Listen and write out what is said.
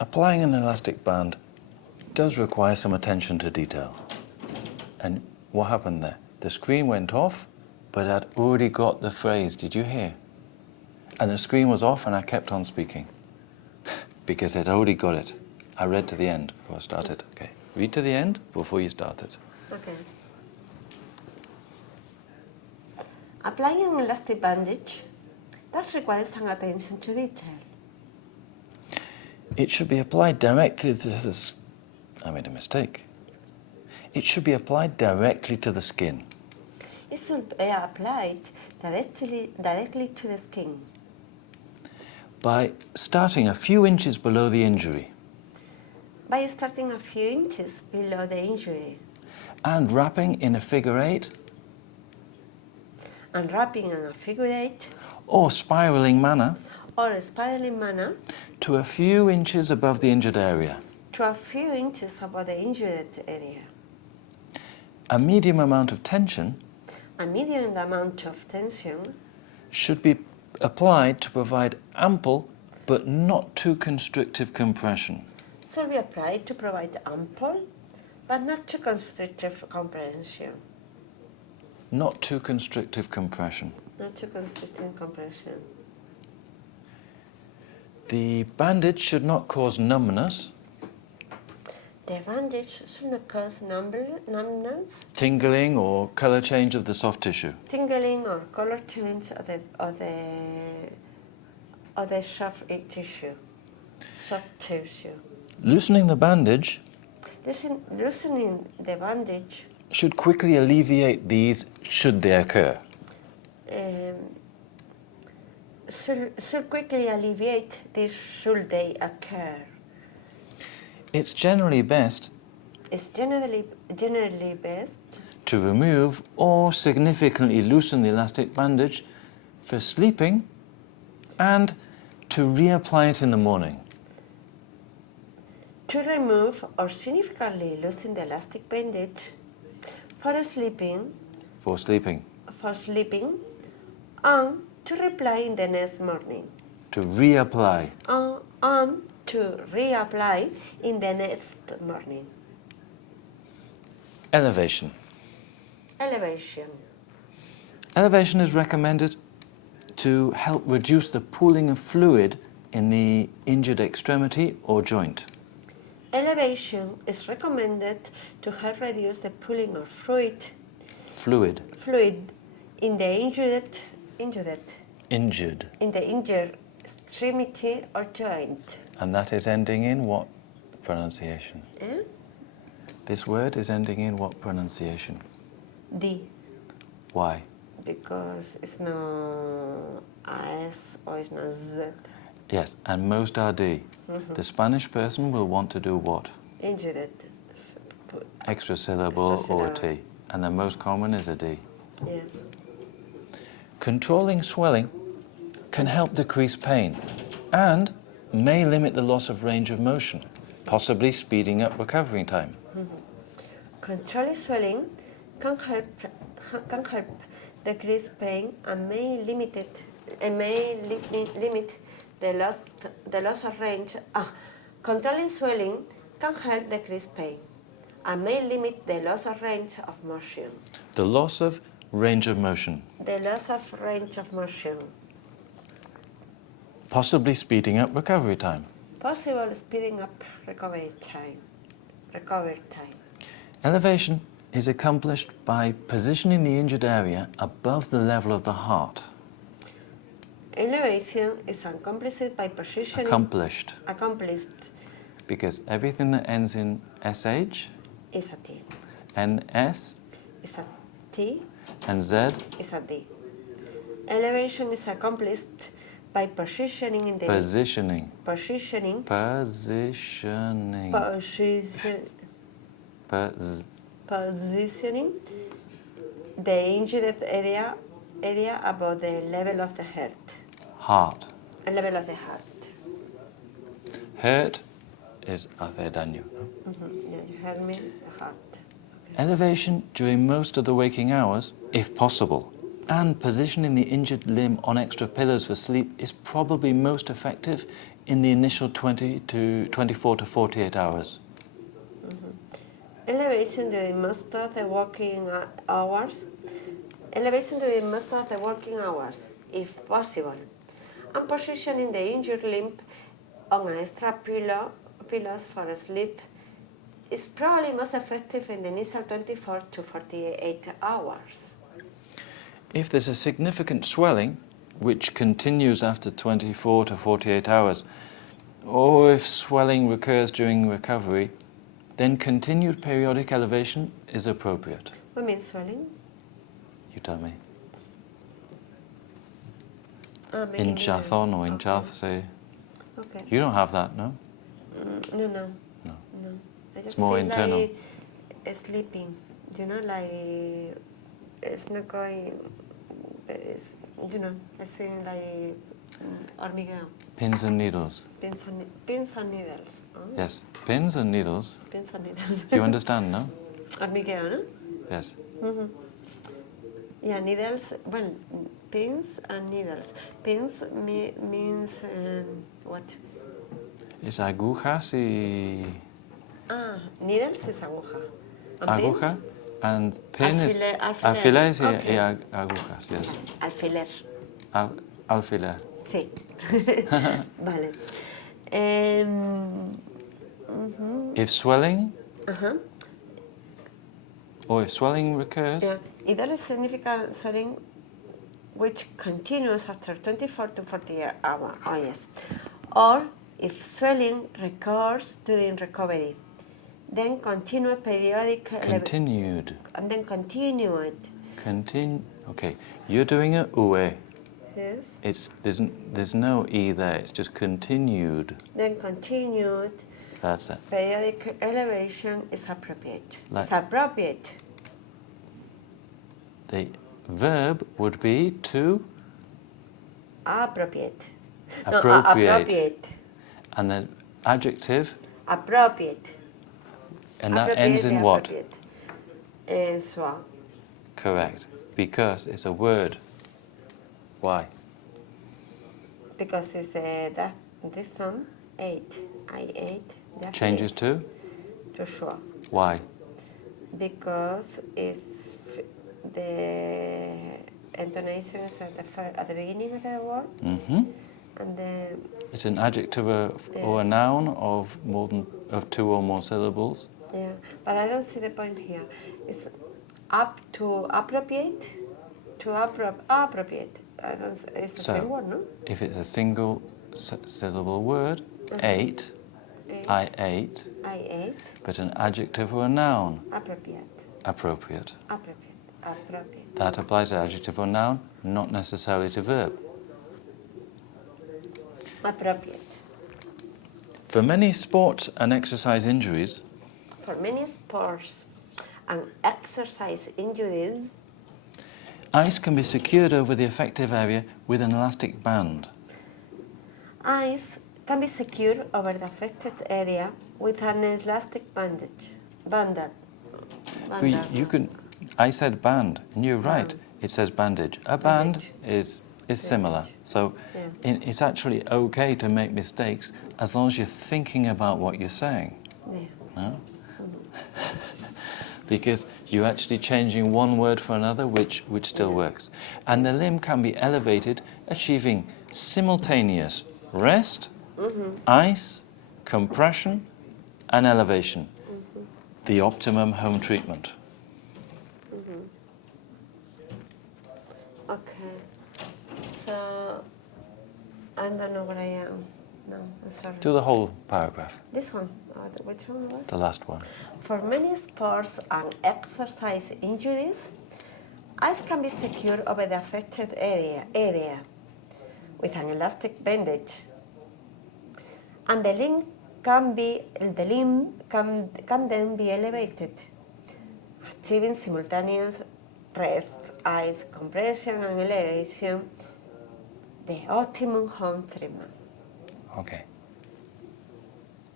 Applying an elastic band does require some attention to detail. And what happened there? The screen went off, but I'd already got the phrase, did you hear? And the screen was off and I kept on speaking because I'd already got it. I read to the end before I started. Okay, read to the end before you started. Okay. Applying an elastic bandage does require some attention to detail. It should be applied directly to the... I made a mistake. It should be applied directly to the skin. It should be applied directly to the skin. By starting a few inches below the injury. By starting a few inches below the injury. And wrapping in a figure eight. And wrapping in a figure eight. Or spiraling manner. Or a spiraling manner. To a few inches above the injured area. To a few inches above the injured area. A medium amount of tension. A medium amount of tension. Should be applied to provide ample but not too constrictive compression. Should be applied to provide ample but not too constrictive compression. Not too constrictive compression. Not too constrictive compression. The bandage should not cause numbness. The bandage should not cause numbness. Tingling or color change of the soft tissue. Tingling or color change of the soft tissue. Soft tissue. Loosening the bandage. Loosening the bandage Should quickly alleviate these should they occur. Should quickly alleviate these should they occur. It's generally best. It's generally best To remove or significantly loosen the elastic bandage for sleeping and to reapply it in the morning. to remove or significantly loosen the elastic bandage for sleeping. For sleeping. For sleeping, and to reapply in the next morning. To reapply. And to reapply in the next morning. Elevation. Elevation. Elevation is recommended to help reduce the pooling of fluid in the injured extremity or joint. Elevation is recommended to help reduce the pooling of fluid in the injured extremity or joint. And that is ending in what pronunciation? Eh? This word is ending in what pronunciation? D. Why? Because it's not S or it's not Z. Yes, and most are D. The Spanish person will want to do what? Injured. Extra syllable or T. And the most common is a D. Yes. Controlling swelling can help decrease pain and may limit the loss of range of motion, possibly speeding up recovery time. Controlling swelling can help decrease pain and may limit the loss of range. Controlling swelling can help decrease pain and may limit the loss of range of motion. The loss of range of motion. The loss of range of motion. Possibly speeding up recovery time. Possible speeding up recovery time. Elevation is accomplished by positioning the injured area above the level of the heart. Elevation is accomplished by positioning... Accomplished. Because everything that ends in SH is a T. NS is a T. And Z is a D. Elevation is accomplished by positioning in the... Positioning. Positioning. Positioning. Positioning the injured area above the level of the heart. Heart. The level of the heart. Heart is hacer daño. Yeah, you heard me. Heart. Okay. Elevation during most of the waking hours, if possible, And positioning the injured limb on extra pillows for sleep is probably most effective in the initial 24 to 48 hours. Elevation during most of the working hours. Elevation during most of the working hours, if possible. And positioning the injured limb on an extra pillows for sleep is probably most effective in the initial 24 to 48 hours. If there's a significant swelling, which continues after 24 to 48 hours, or if swelling recurs during recovery, then continued periodic elevation is appropriate. What means swelling? You tell me. Hinchazón or hinchaz, say. Okay. You don't have that, no? No. I just It's more feel internal. like sleeping, like it's not going, it's, I think like hormigueo. Pins and needles. Pins and needles. Oh. Yes, pins and needles. Pins and needles. You understand, no? Hormigueo, no? Yes. Mm-hmm. Yeah, needles, well, pins and needles. Pins means what? Es agujas y... Needles is aguja. And Aguja. pins? And pin is... Alfileres. y agujas, yes. Alfiler. Alfiler. Sí. Vale. If swelling... Or if swelling recurs... Yeah. Either significant swelling which continues after 24 to 48 hours. Oh, yes. Or if swelling recurs during recovery. Then continue periodic... Continued. And then continued. Okay, you're doing a ue. Yes. There's no e there, it's just continued. Then continued. That's it. Periodic elevation is appropriate. Like- It's appropriate. The verb would be to Appropriate. appropriate. No, appropriate. And the adjective, Appropriate. and that ends in what? Soit. Correct. Because it's a word. Why? Because it's this sum, ate. I ate. Changes to? To soit. Why? Because it's the intonation is at the beginning of the word, and then It's an adjective or a noun of two or more syllables. yeah. But I don't see the point here. It's up to appropriate, appropriate. It's the same word, no? If it's a single syllable word, ate, I ate, but an adjective or a noun, appropriate. That applies to adjective or noun, not necessarily to verb. Appropriate. For many sports and exercise injuries, For many sports and exercise injuries, ice can be secured over the affected area with an elastic band. ice can be secured over the affected area with an elastic bandage. You can. I said band, and you're right. It says bandage. A band is similar. So it's actually okay to make mistakes as long as you're thinking about what you're saying. Yeah. No? Because you're actually changing one word for another, which still works. And the limb can be elevated, achieving simultaneous rest, ice, compression, and elevation. The optimum home treatment. Okay. So, I don't know what I am. No, I'm sorry. Do the whole paragraph, This one. Which one was? the last one. For many sports and exercise injuries, ice can be secured over the affected area with an elastic bandage, and the limb can then be elevated, achieving simultaneous rest, ice, compression, and elevation, the optimum home treatment. Okay.